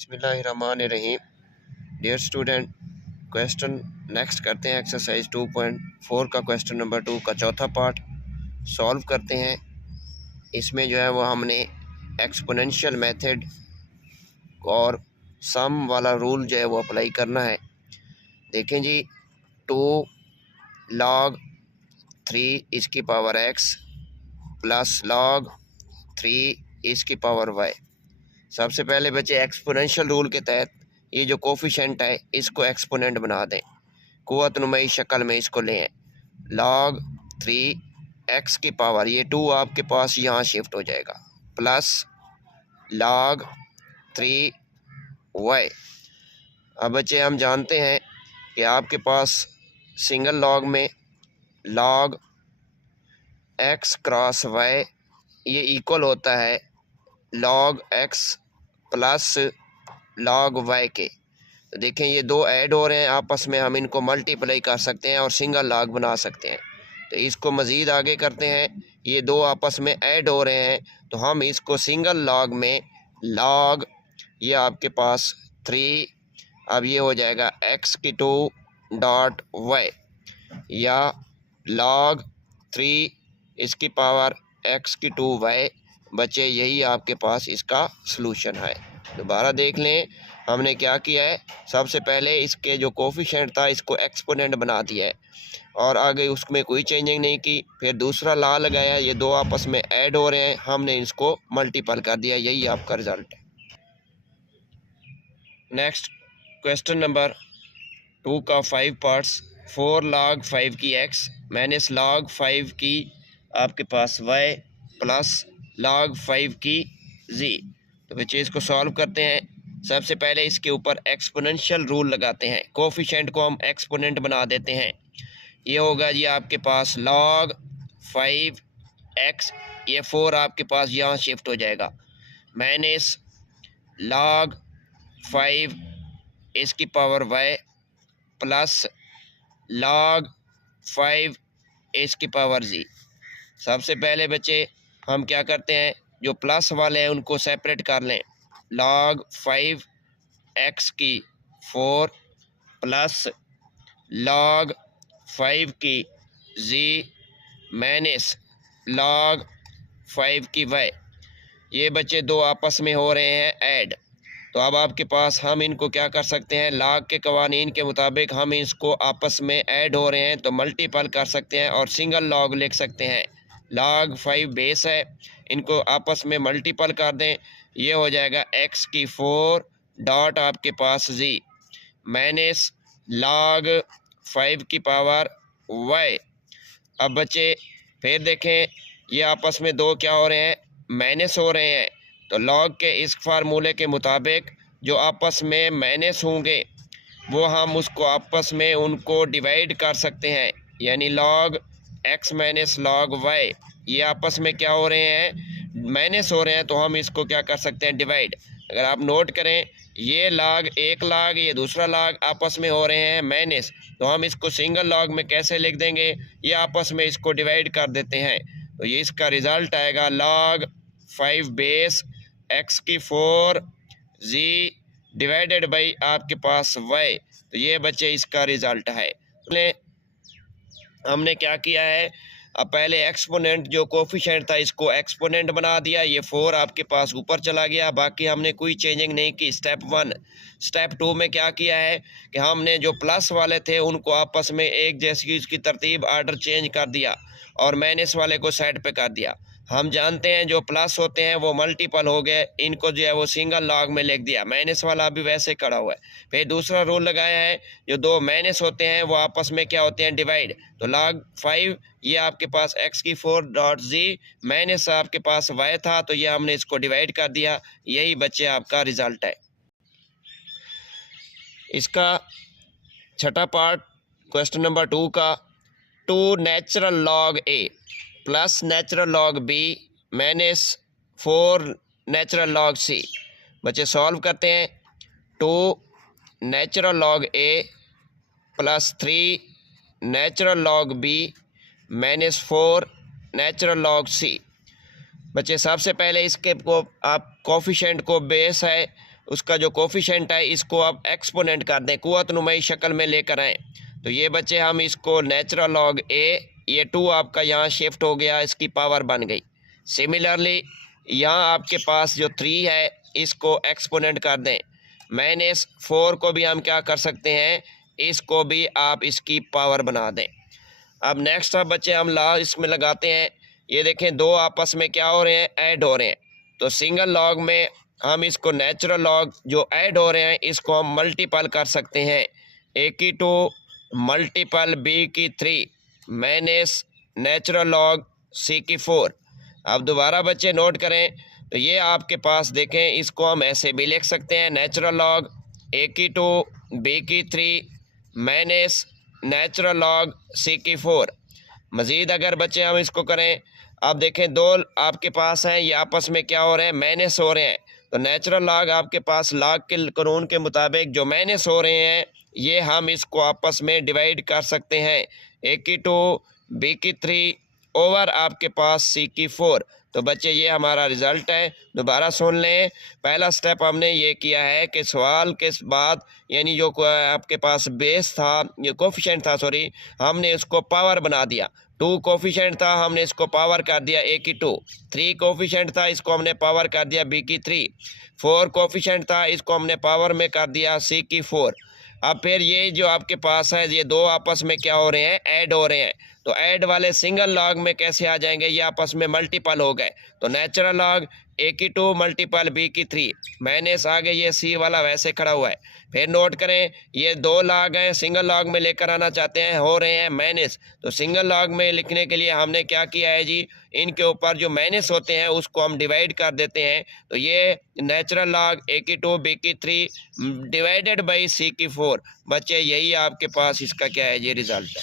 बिस्मिल्लाहिर्रहमानिर्रहीम। Dear student, question next करते हैं। एक्सरसाइज 2.4 का क्वेश्चन नंबर 2 का चौथा पार्ट सॉल्व करते हैं। इसमें जो है वो हमने एक्सपोनेंशियल मेथड और सम वाला रूल जो है वो अप्लाई करना है। देखें जी, 2 log 3 इसकी पावर x प्लस log 3 इसकी पावर y। सबसे पहले बच्चे एक्सपोनेंशियल रूल के तहत ये जो कोफिशेंट है इसको एक्सपोनेंट बना दें, कुव्वत नुमाई शक्ल में इसको लें। log 3 x की पावर, ये 2 आपके पास यहाँ शिफ्ट हो जाएगा, प्लस log 3 y। अब बच्चे हम जानते हैं कि आपके पास सिंगल लॉग में log x क्रॉस y ये इक्वल होता है log x plus log y के। तो देखें ये दो ऐड हो रहे हैं आपस में, हम इनको मल्टीप्लाई कर सकते हैं और सिंगल लॉग बना सकते हैं। तो इसको मज़ीद आगे करते हैं, ये दो आपस में ऐड हो रहे हैं तो हम इसको सिंगल लॉग में log, ये आपके पास 3, अब ये हो जाएगा x की 2 डॉट y, या log 3 इसकी पावर x की 2y। बच्चे यही आपके पास इसका सलूशन है। दोबारा देख लें, हमने क्या किया है, सबसे पहले इसके जो कोफिशेंट था इसको एक्सपोनेंट बना दिया है और आगे उसमें कोई चेंजिंग नहीं की। फिर दूसरा ला लगाया, ये दो आपस में ऐड हो रहे हैं, हमने इसको मल्टीपल कर दिया, यही आपका रिजल्ट है। नेक्स्ट क्वेश्चन नंबर 2 का 5 पार्ट्स। 4 log 5 की x माइनस log 5 की आपके पास y प्लस log 5 की z। तो बच्चे इसको सॉल्व करते हैं। सबसे पहले इसके ऊपर एक्सपोनेंशियल रूल लगाते हैं, कोफिशेंट को हम एक्सपोनेंट बना देते हैं। ये होगा जी आपके पास log 5x, ये 4 आपके पास यहाँ शिफ्ट हो जाएगा, माइनस log 5 इसकी पावर y प्लस log 5 इसकी पावर z। सबसे पहले बच्चे हम क्या करते हैं, जो प्लस वाले हैं उनको सेपरेट कर लें। log 5x की 4 प्लस log 5 की z माइनस log 5 की y। ये बच्चे दो आपस में हो रहे हैं ऐड, तो अब आपके पास हम इनको क्या कर सकते हैं, log के कवानीन के मुताबिक हम इसको आपस में ऐड हो रहे हैं तो मल्टीपल कर सकते हैं और सिंगल log लिख सकते हैं। log 5 बेस है, इनको आपस में मल्टीपल कर दें, ये हो जाएगा x की 4 डॉट आपके पास z माइनस log 5 की पावर y। अब बच्चे फिर देखें, ये आपस में दो क्या हो रहे हैं, माइनस हो रहे हैं, तो log के इस फार्मूले के मुताबिक जो आपस में माइनस होंगे वो हम उसको आपस में उनको डिवाइड कर सकते हैं, यानी log x minus log y ये आपस में क्या हो रहे हैं, माइनस हो रहे हैं, तो हम इसको क्या कर सकते हैं, डिवाइड। अगर आप नोट करें, ये log एक log ये दूसरा log आपस में हो रहे हैं माइनस, तो हम इसको सिंगल log में कैसे लिख देंगे, ये आपस में इसको डिवाइड कर देते हैं, तो ये इसका रिज़ल्ट आएगा log 5 बेस x की 4 z डिवाइडेड बाई आपके पास y। तो ये बच्चे इसका रिज़ल्ट है। हमने क्या किया है, अब पहले एक्सपोनेंट जो कोफिशेंट था इसको एक्सपोनेंट बना दिया, ये 4 आपके पास ऊपर चला गया, बाकी हमने कोई चेंजिंग नहीं की। स्टेप 1। स्टेप 2 में क्या किया है कि हमने जो प्लस वाले थे उनको आपस में एक जैसी उसकी तरतीब आर्डर चेंज कर दिया और माइनस वाले को साइड पे कर दिया। हम जानते हैं जो प्लस होते हैं वो मल्टीपल हो गए, इनको जो है वो सिंगल लॉग में लिख दिया, माइनस वाला अभी वैसे खड़ा हुआ है। फिर दूसरा रूल लगाया है, जो दो माइनस होते हैं वो आपस में क्या होते हैं, डिवाइड। तो log 5 ये आपके पास x की 4 डॉट z माइनस आपके पास y था, तो ये हमने इसको डिवाइड कर दिया, यही बच्चे आपका रिजल्ट है। इसका छठा पार्ट क्वेश्चन नंबर 2 का, 2 natural log a plus natural log b minus 4 natural log c। बच्चे सॉल्व करते हैं। 2 natural log a plus 3 natural log b minus 4 natural log c। बच्चे सबसे पहले इसके को आप कोफिशेंट को बेस है उसका जो कोफिशेंट है इसको आप एक्सपोनेंट कर दें, कुव्वत नुमाई शक्ल में लेकर आएँ। तो ये बच्चे हम इसको नेचुरल लॉग ए, ये 2 आपका यहाँ शिफ्ट हो गया, इसकी पावर बन गई। सिमिलरली यहाँ आपके पास जो 3 है इसको एक्सपोनेंट कर दें, माइनस 4 को भी हम क्या कर सकते हैं, इसको भी आप इसकी पावर बना दें। अब नेक्स्ट अब बच्चे हम लॉ इसमें लगाते हैं। ये देखें दो आपस में क्या हो रहे हैं, ऐड हो रहे हैं। तो सिंगल लॉग में हम इसको नेचुरल लॉग जो ऐड हो रहे हैं इसको हम मल्टीपल कर सकते हैं, a की 2 मल्टीपल b की 3 माइनस नेचुरल लॉग c की 4। अब दोबारा बच्चे नोट करें, तो ये आपके पास देखें, इसको हम ऐसे भी लिख सकते हैं, नेचुरल लॉग a की 2 b की 3 माइनस नेचुरल लॉग c की 4। मज़ीद अगर बच्चे हम इसको करें, अब देखें दो आपके पास हैं, ये आपस में क्या हो रहे हैं, माइनस हो रहे हैं। तो नेचुरल लॉग आपके पास लॉग के कानून के मुताबिक जो माइनस हो रहे हैं ये हम इसको आपस में डिवाइड कर सकते हैं, a की 2 b की 3 ओवर आपके पास c की 4। तो बच्चे ये हमारा रिज़ल्ट है। दोबारा सुन लें, पहला स्टेप हमने ये किया है कि सवाल के बाद यानी जो आपके पास बेस था, ये कोफिशेंट था सॉरी, हमने इसको पावर बना दिया। 2 कोफिशेंट था, हमने इसको पावर कर दिया a की 2। 3 कोफिशेंट था, इसको हमने पावर कर दिया b की 3। 4 कोफिशेंट था, इसको हमने पावर में कर दिया c की 4। अब फिर ये जो आपके पास है ये दो आपस में क्या हो रहे हैं, ऐड हो रहे हैं। तो ऐड वाले सिंगल लॉग में कैसे आ जाएंगे, ये आपस में मल्टीपल हो गए। तो नेचुरल लॉग a की 2 मल्टीपल b की 3 माइनस आगे ये c वाला वैसे खड़ा हुआ है। फिर नोट करें, ये दो लॉग हैं, सिंगल लॉग में लेकर आना चाहते हैं, हो रहे हैं माइनस। तो सिंगल लॉग में लिखने के लिए हमने क्या किया है जी, इनके ऊपर जो माइनस होते हैं उसको हम डिवाइड कर देते हैं। तो ये नेचुरल लॉग a की 2 b की 3 डिवाइडेड बाई c की 4। बच्चे यही आपके पास इसका क्या है, ये रिज़ल्ट है।